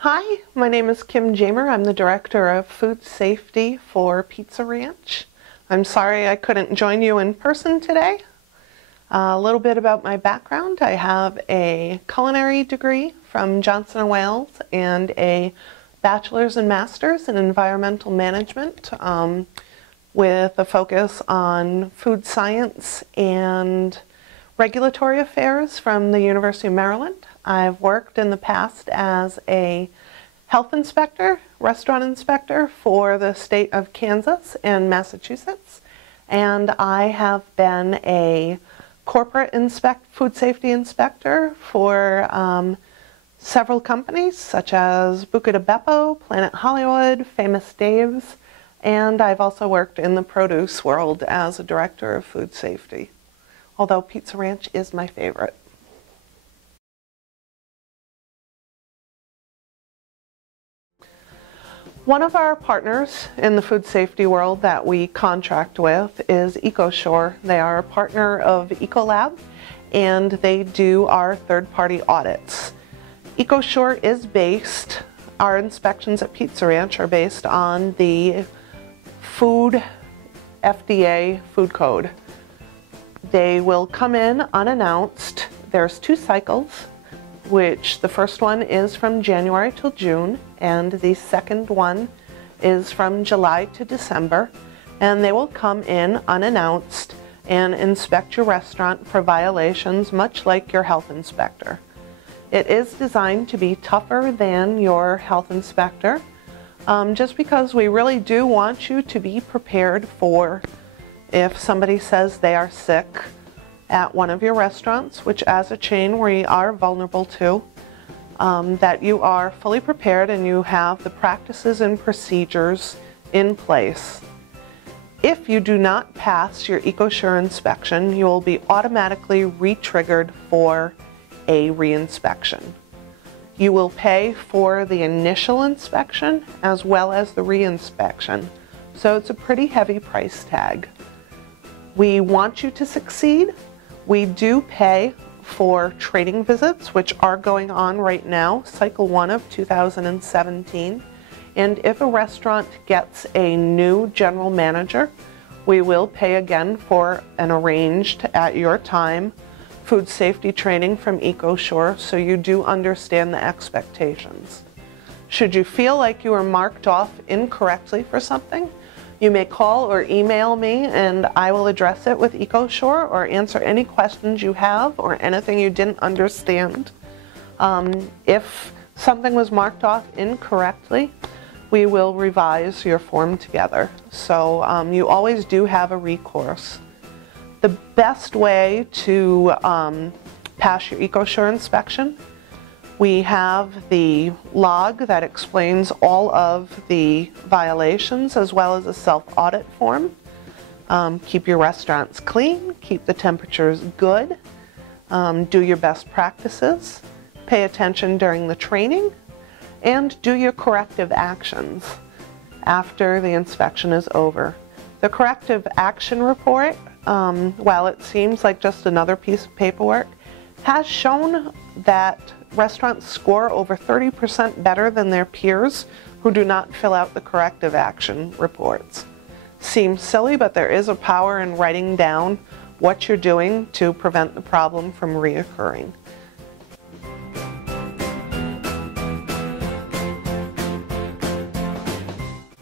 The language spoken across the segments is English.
Hi, my name is Kim Jamer. I'm the Director of Food Safety for Pizza Ranch. I'm sorry I couldn't join you in person today. A little bit about my background. I have a culinary degree from Johnson & Wales and a bachelor's and master's in environmental management with a focus on food science and regulatory affairs from the University of Maryland. I've worked in the past as a health inspector, restaurant inspector for the state of Kansas and Massachusetts, and I have been a corporate food safety inspector for several companies such as Buca di Beppo, Planet Hollywood, Famous Dave's, and I've also worked in the produce world as a director of food safety, although Pizza Ranch is my favorite. One of our partners in the food safety world that we contract with is EcoSure. They are a partner of Ecolab, and they do our third-party audits. EcoSure is based, our inspections at Pizza Ranch are based on the FDA food code. They will come in unannounced. There's 2 cycles, which the first one is from January till June, and the second one is from July to December, and they will come in unannounced and inspect your restaurant for violations much like your health inspector. It is designed to be tougher than your health inspector, just because we really do want you to be prepared for if somebody says they are sick at one of your restaurants, which as a chain we are vulnerable to, that you are fully prepared and you have the practices and procedures in place. If you do not pass your EcoSure inspection, you will be automatically re-triggered for a re-inspection. You will pay for the initial inspection as well as the re-inspection, so it's a pretty heavy price tag. We want you to succeed. We do pay for training visits, which are going on right now, cycle 1 of 2017. And if a restaurant gets a new general manager, we will pay again for an arranged at your time food safety training from EcoSure, so you do understand the expectations. Should you feel like you were marked off incorrectly for something, you may call or email me and I will address it with EcoSure or answer any questions you have or anything you didn't understand. If something was marked off incorrectly, we will revise your form together. So you always do have a recourse. The best way to pass your EcoSure inspection, we have the log that explains all of the violations as well as a self-audit form. Keep your restaurants clean, keep the temperatures good, do your best practices, pay attention during the training, and do your corrective actions after the inspection is over. The corrective action report, while it seems like just another piece of paperwork, has shown that restaurants score over 30% better than their peers who do not fill out the corrective action reports. Seems silly, but there is a power in writing down what you're doing to prevent the problem from reoccurring.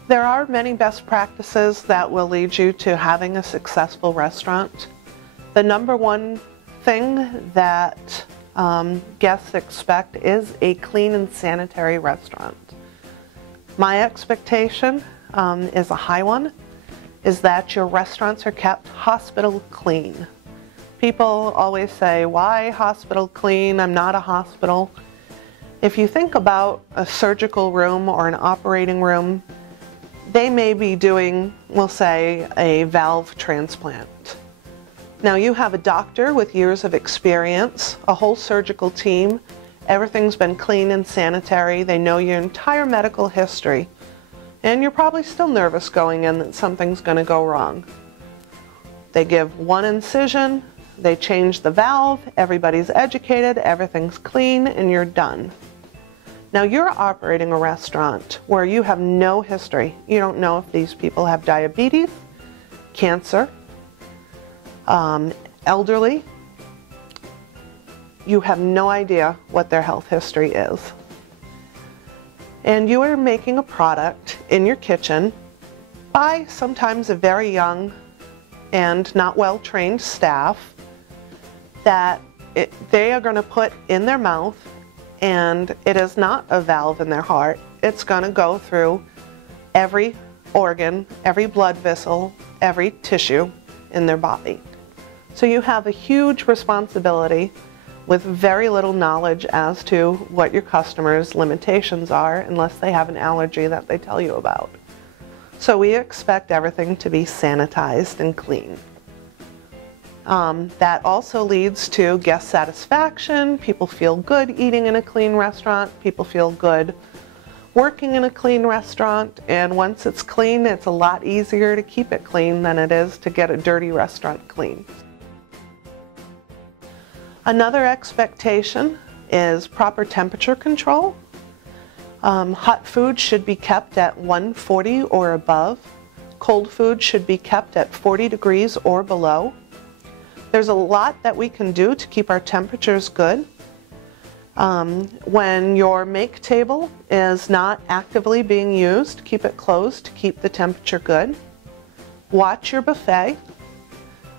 There are many best practices that will lead you to having a successful restaurant. The number one thing that guests expect is a clean and sanitary restaurant. My expectation is a high one, is that your restaurants are kept hospital clean. People always say, why hospital clean? I'm not a hospital. If you think about a surgical room or an operating room, they may be doing, we'll say, a valve transplant. Now you have a doctor with years of experience, a whole surgical team, everything's been clean and sanitary, they know your entire medical history, and you're probably still nervous going in that something's going to go wrong. They give one incision, they change the valve, everybody's educated, everything's clean, and you're done. Now you're operating a restaurant where you have no history. You don't know if these people have diabetes, cancer, elderly. You have no idea what their health history is. And you are making a product in your kitchen by sometimes a very young and not well-trained staff that they are going to put in their mouth, and it is not a valve in their heart. It's going to go through every organ, every blood vessel, every tissue in their body. So you have a huge responsibility with very little knowledge as to what your customers' limitations are unless they have an allergy that they tell you about. So we expect everything to be sanitized and clean. That also leads to guest satisfaction. People feel good eating in a clean restaurant. People feel good working in a clean restaurant. And once it's clean, it's a lot easier to keep it clean than it is to get a dirty restaurant clean. Another expectation is proper temperature control. Hot food should be kept at 140 or above. Cold food should be kept at 40 degrees or below. There's a lot that we can do to keep our temperatures good. When your make table is not actively being used, keep it closed to keep the temperature good. Watch your buffet.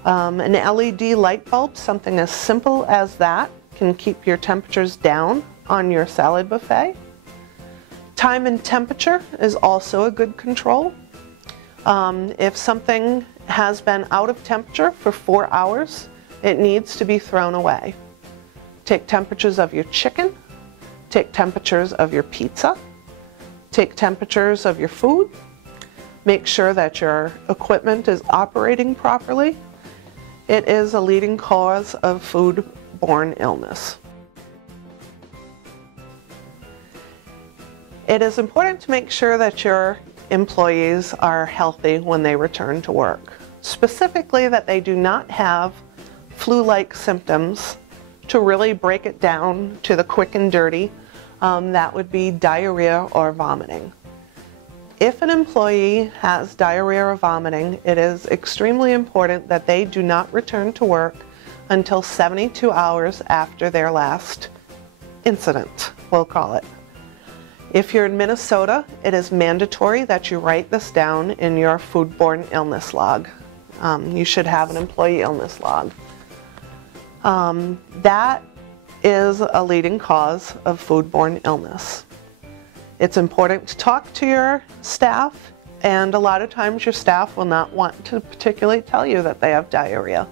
An LED light bulb, something as simple as that, can keep your temperatures down on your salad buffet. Time and temperature is also a good control. If something has been out of temperature for 4 hours, it needs to be thrown away. Take temperatures of your chicken, take temperatures of your pizza, take temperatures of your food, make sure that your equipment is operating properly. It is a leading cause of foodborne illness. It is important to make sure that your employees are healthy when they return to work. Specifically, that they do not have flu-like symptoms. To really break it down to the quick and dirty, that would be diarrhea or vomiting. If an employee has diarrhea or vomiting, it is extremely important that they do not return to work until 72 hours after their last incident, we'll call it. If you're in Minnesota, it is mandatory that you write this down in your foodborne illness log. You should have an employee illness log. That is a leading cause of foodborne illness. It's important to talk to your staff, and a lot of times your staff will not want to particularly tell you that they have diarrhea.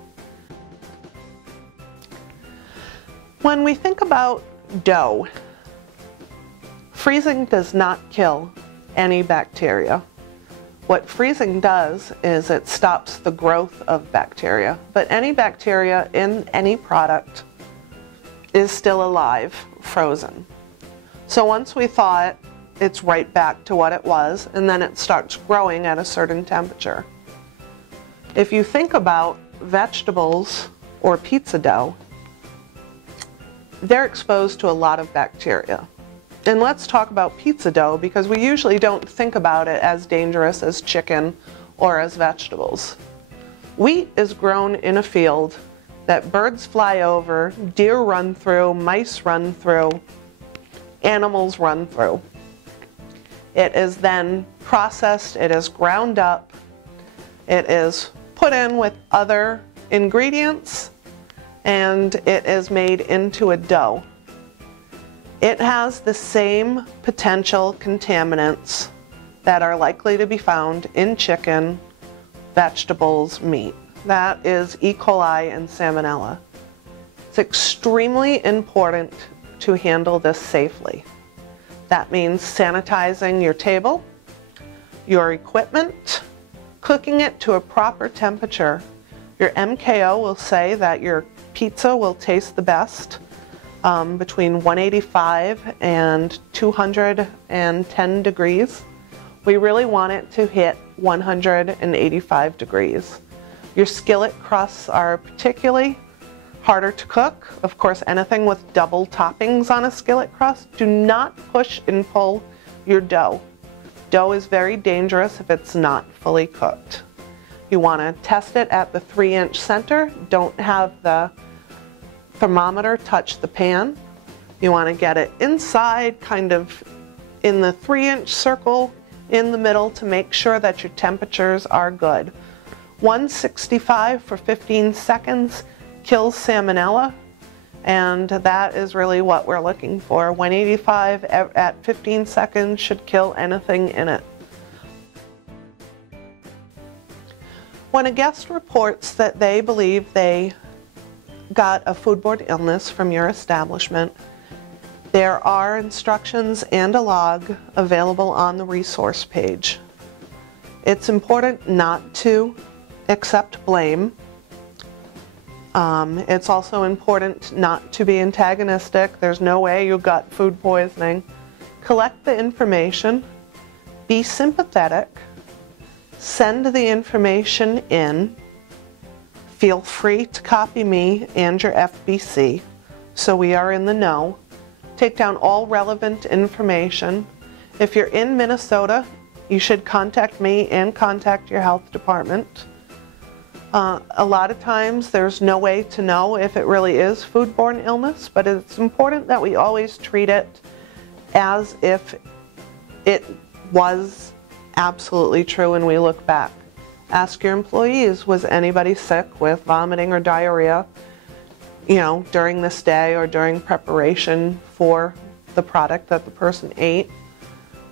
When we think about dough, freezing does not kill any bacteria. What freezing does is it stops the growth of bacteria, but any bacteria in any product is still alive, frozen. So once we thaw it, it's right back to what it was, and then it starts growing at a certain temperature. If you think about vegetables or pizza dough, they're exposed to a lot of bacteria. And let's talk about pizza dough, because we usually don't think about it as dangerous as chicken or as vegetables. Wheat is grown in a field that birds fly over, deer run through, mice run through, animals run through. It is then processed, it is ground up, it is put in with other ingredients, and it is made into a dough. It has the same potential contaminants that are likely to be found in chicken, vegetables, meat. That is E. coli and Salmonella. It's extremely important to handle this safely. That means sanitizing your table, your equipment, cooking it to a proper temperature. Your MKO will say that your pizza will taste the best between 185 and 210 degrees. We really want it to hit 185 degrees. Your skillet crusts are particularly Harder to cook, of course, anything with double toppings on a skillet crust. Do not push and pull your dough. Dough is very dangerous if it's not fully cooked. You want to test it at the 3-inch center. Don't have the thermometer touch the pan. You want to get it inside, kind of in the 3-inch circle in the middle to make sure that your temperatures are good. 165 for 15 seconds kills salmonella, and that is really what we're looking for. 185 at 15 seconds should kill anything in it. When a guest reports that they believe they got a foodborne illness from your establishment, there are instructions and a log available on the resource page. It's important not to accept blame. It's also important not to be antagonistic. There's no way you got food poisoning. Collect the information, be sympathetic, send the information in. Feel free to copy me and your FBC so we are in the know. Take down all relevant information. If you're in Minnesota, you should contact me and contact your health department. A lot of times there's no way to know if it really is foodborne illness, but it's important that we always treat it as if it was absolutely true and we look back. Ask your employees, was anybody sick with vomiting or diarrhea, during this day or during preparation for the product that the person ate?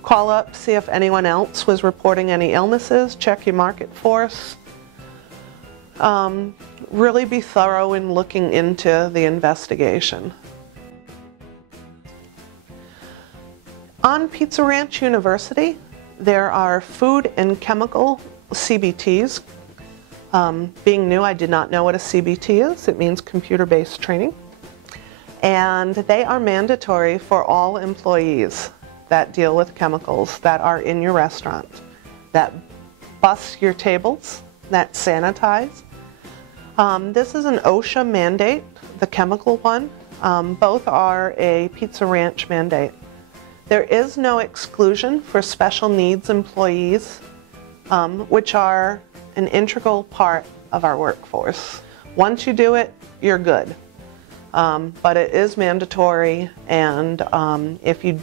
Call up, see if anyone else was reporting any illnesses, check your market force. Really be thorough in looking into the investigation. On Pizza Ranch University, there are food and chemical CBTs. Being new, I did not know what a CBT is. It means computer-based training. And they are mandatory for all employees that deal with chemicals that are in your restaurant, that bus your tables, that sanitize. This is an OSHA mandate, the chemical one. Both are a Pizza Ranch mandate. There is no exclusion for special needs employees, which are an integral part of our workforce. Once you do it, you're good. But it is mandatory, and if you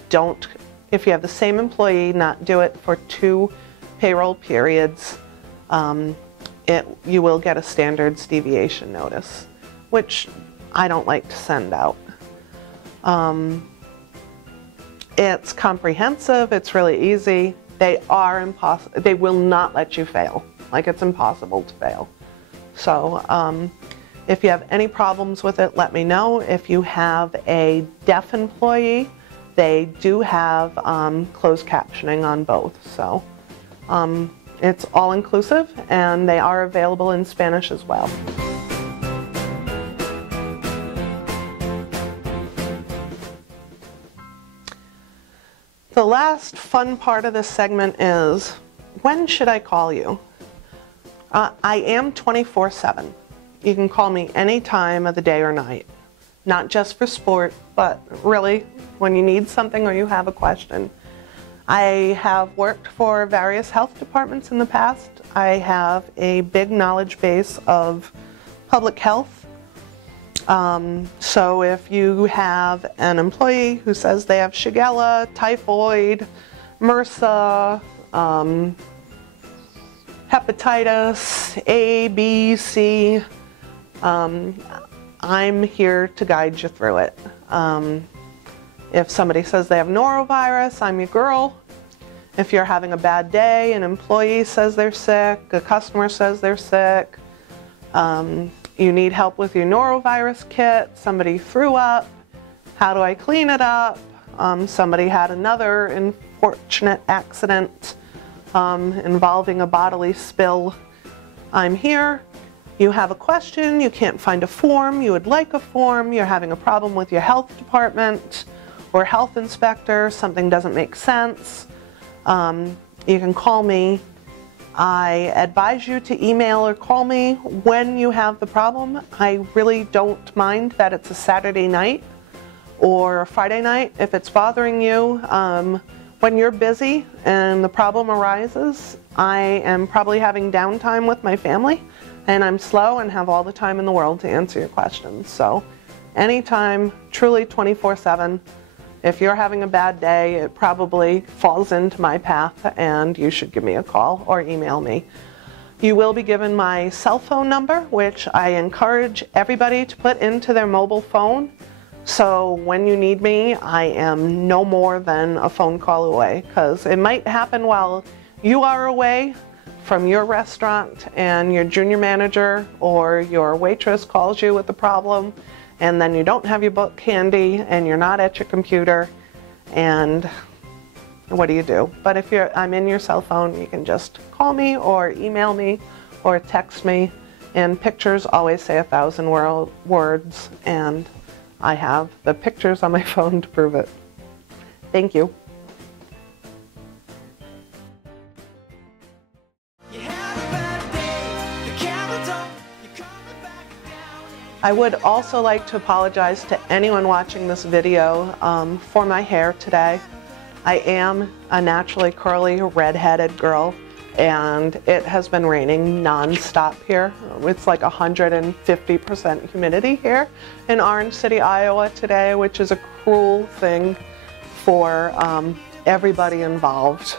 have the same employee not do it for 2 payroll periods, you will get a standards deviation notice, which I don't like to send out. It's comprehensive, it's really easy. They will not let you fail. Like, it's impossible to fail. So if you have any problems with it, let me know. If you have a deaf employee, they do have closed captioning on both. So it's all inclusive, and they are available in Spanish as well. The last fun part of this segment is, when should I call you? I am 24/7. You can call me any time of the day or night. Not just for sport, but really when you need something or you have a question. I have worked for various health departments in the past. I have a big knowledge base of public health. So if you have an employee who says they have Shigella, typhoid, MRSA, hepatitis, A, B, C, I'm here to guide you through it. If somebody says they have norovirus, I'm your girl. If you're having a bad day, an employee says they're sick, a customer says they're sick, you need help with your norovirus kit, somebody threw up, how do I clean it up? Somebody had another unfortunate accident involving a bodily spill. I'm here. You have a question, you can't find a form, you would like a form, you're having a problem with your health department or health inspector, something doesn't make sense. You can call me I advise you to email or call me when you have the problem. I really don't mind that it's a Saturday night or a Friday night. If it's bothering you, when you're busy and the problem arises, I am probably having downtime with my family and I'm slow and have all the time in the world to answer your questions. So anytime, truly 24/7. If you're having a bad day, it probably falls into my path and you should give me a call or email me. You will be given my cell phone number, which I encourage everybody to put into their mobile phone. So when you need me, I am no more than a phone call away, because it might happen while you are away from your restaurant and your junior manager or your waitress calls you with a problem, and then you don't have your book handy and you're not at your computer, and what do you do? But if I'm in your cell phone, you can just call me or email me or text me, and pictures always say 1,000 words, and I have the pictures on my phone to prove it. Thank you. I would also like to apologize to anyone watching this video for my hair today. I am a naturally curly, red-headed girl, and it has been raining non-stop here. It's like 150% humidity here in Orange City, Iowa today, which is a cruel thing for everybody involved.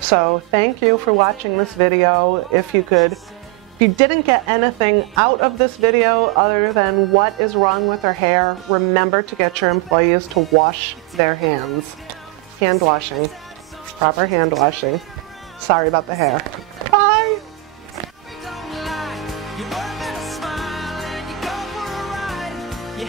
So thank you for watching this video. If you didn't get anything out of this video other than what is wrong with her hair, remember to get your employees to wash their hands. Hand washing. Proper hand washing. Sorry about the hair. Bye! You